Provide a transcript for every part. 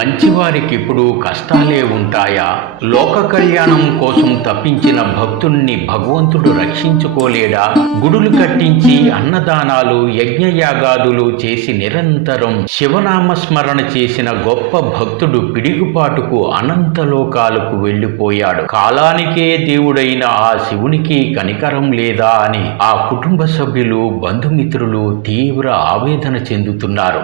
మంచివారికిప్పుడు కష్టాలే ఉంటాయా? లోక కళ్యాణం కోసం తప్పించిన భక్తుణ్ణి భగవంతుడు రక్షించుకోలేడా? గుడులు కట్టించి అన్నదానాలు యజ్ఞయాగాదులు చేసి నిరంతరం శివనామస్మరణ చేసిన గొప్ప భక్తుడు పిడుగుపాటుకు అనంత లోకాలకు వెళ్ళిపోయాడు. కాలానికే దేవుడైన ఆ శివునికి కనికరం లేదా అని ఆ కుటుంబ సభ్యులు బంధుమిత్రులు తీవ్ర ఆవేదన చెందుతున్నారు.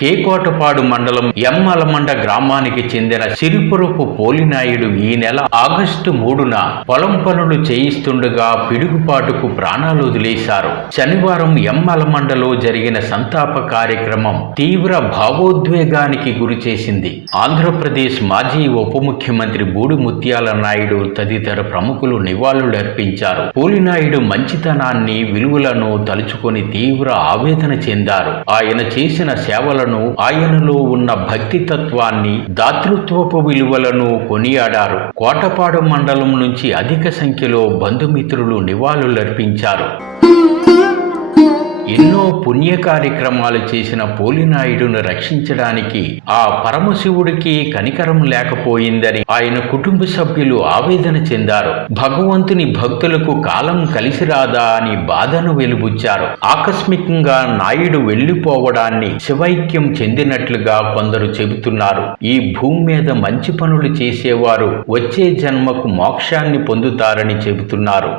కేకోటపాడు మండలం ఎమ్మలమండ గ్రామానికి చెందిన సిరిపురపు పోలినాయుడు ఈ నెల ఆగస్టు 3న పొలం పనులు చేయిస్తుండగా పిడుగుపాటుకు ప్రాణాలు వదిలేశారు. శనివారం ఎమ్మలమండలో జరిగిన సంతాప కార్యక్రమం తీవ్ర భావోద్వేగానికి గురిచేసింది. ఆంధ్రప్రదేశ్ మాజీ ఉప ముఖ్యమంత్రి బూడి ముత్యాల నాయుడు తదితర ప్రముఖులు నివాళులర్పించారు. పోలినాయుడు మంచితనాన్ని విలువలను తలుచుకొని తీవ్ర ఆవేదన చెందారు. ఆయన చేసిన సేవలను, ఆయనలో ఉన్న భక్తి తత్వాన్ని, దాతృత్వపు విలువలను కొనియాడారు. కోటపాడు మండలం నుంచి అధిక సంఖ్యలో బంధుమిత్రులు నివాళులర్పించారు. ఎన్నో పుణ్య కార్యక్రమాలు చేసిన పోలినాయుడును రక్షించడానికి ఆ పరమశివుడికి కనికరం లేకపోయిందని ఆయన కుటుంబ సభ్యులు ఆవేదన చెందారు. భగవంతుని భక్తులకు కాలం కలిసి రాదా అని బాధను వెలుబుచ్చారు. ఆకస్మికంగా నాయుడు వెళ్లిపోవడాన్ని శివైక్యం చెందినట్లుగా కొందరు చెబుతున్నారు. ఈ భూమి మీద మంచి పనులు చేసేవారు వచ్చే జన్మకు మోక్షాన్ని పొందుతారని చెబుతున్నారు.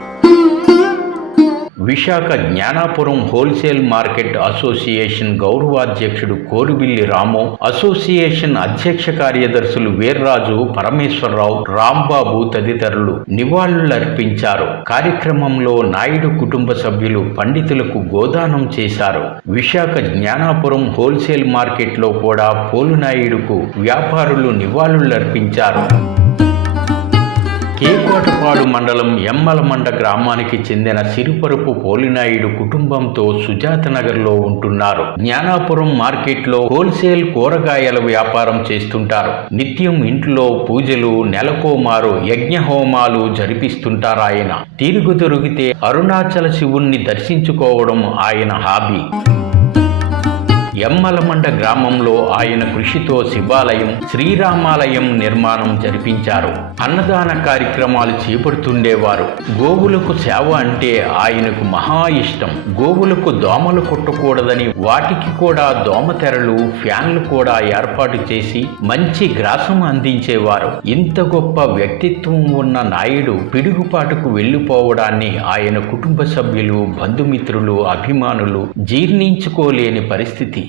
Visakha Gnanapuram wholesale market association గౌరవాధ్యక్షుడు కోరుబిల్లి రాము, అసోసియేషన్ అధ్యక్ష కార్యదర్శులు వీర్రాజు, పరమేశ్వరరావు, రాంబాబు తదితరులు నివాళులర్పించారు. కార్యక్రమంలో నాయుడు కుటుంబ సభ్యులు పండితులకు గోదానం చేశారు. విశాఖ జ్ఞానాపురం హోల్సేల్ మార్కెట్లో కూడా పోలినాయుడుకు వ్యాపారులు నివాళులర్పించారు. కేకోటపాడు మండలం ఎమ్మలమండ గ్రామానికి చెందిన సిరిపరుపు పోలినాయుడు కుటుంబంతో సుజాత నగర్లో ఉంటున్నారు. జ్ఞానాపురం మార్కెట్లో హోల్సేల్ కూరగాయల వ్యాపారం చేస్తుంటారు. నిత్యం ఇంట్లో పూజలు, నెలకోమారు యజ్ఞ హోమాలు జరిపిస్తుంటారాయన. తీరుగు దొరికితే అరుణాచల శివుణ్ణి దర్శించుకోవడం ఆయన హాబీ. ఎమ్మలమండ గ్రామంలో ఆయన కృషితో శివాలయం, శ్రీరామాలయం నిర్మాణం జరిపించారు. అన్నదాన కార్యక్రమాలు చేపడుతుండేవారు. గోవులకు సేవ అంటే ఆయనకు మహా ఇష్టం. గోవులకు దోమలు కొట్టకూడదని వాటికి కూడా దోమతెరలు, ఫ్యాన్లు కూడా ఏర్పాటు చేసి మంచి గ్రాసం అందించేవారు. ఇంత గొప్ప వ్యక్తిత్వం ఉన్న నాయుడు పిడుగుపాటుకు వెళ్లిపోవడాన్ని ఆయన కుటుంబ సభ్యులు, బంధుమిత్రులు, అభిమానులు జీర్ణించుకోలేని పరిస్థితి.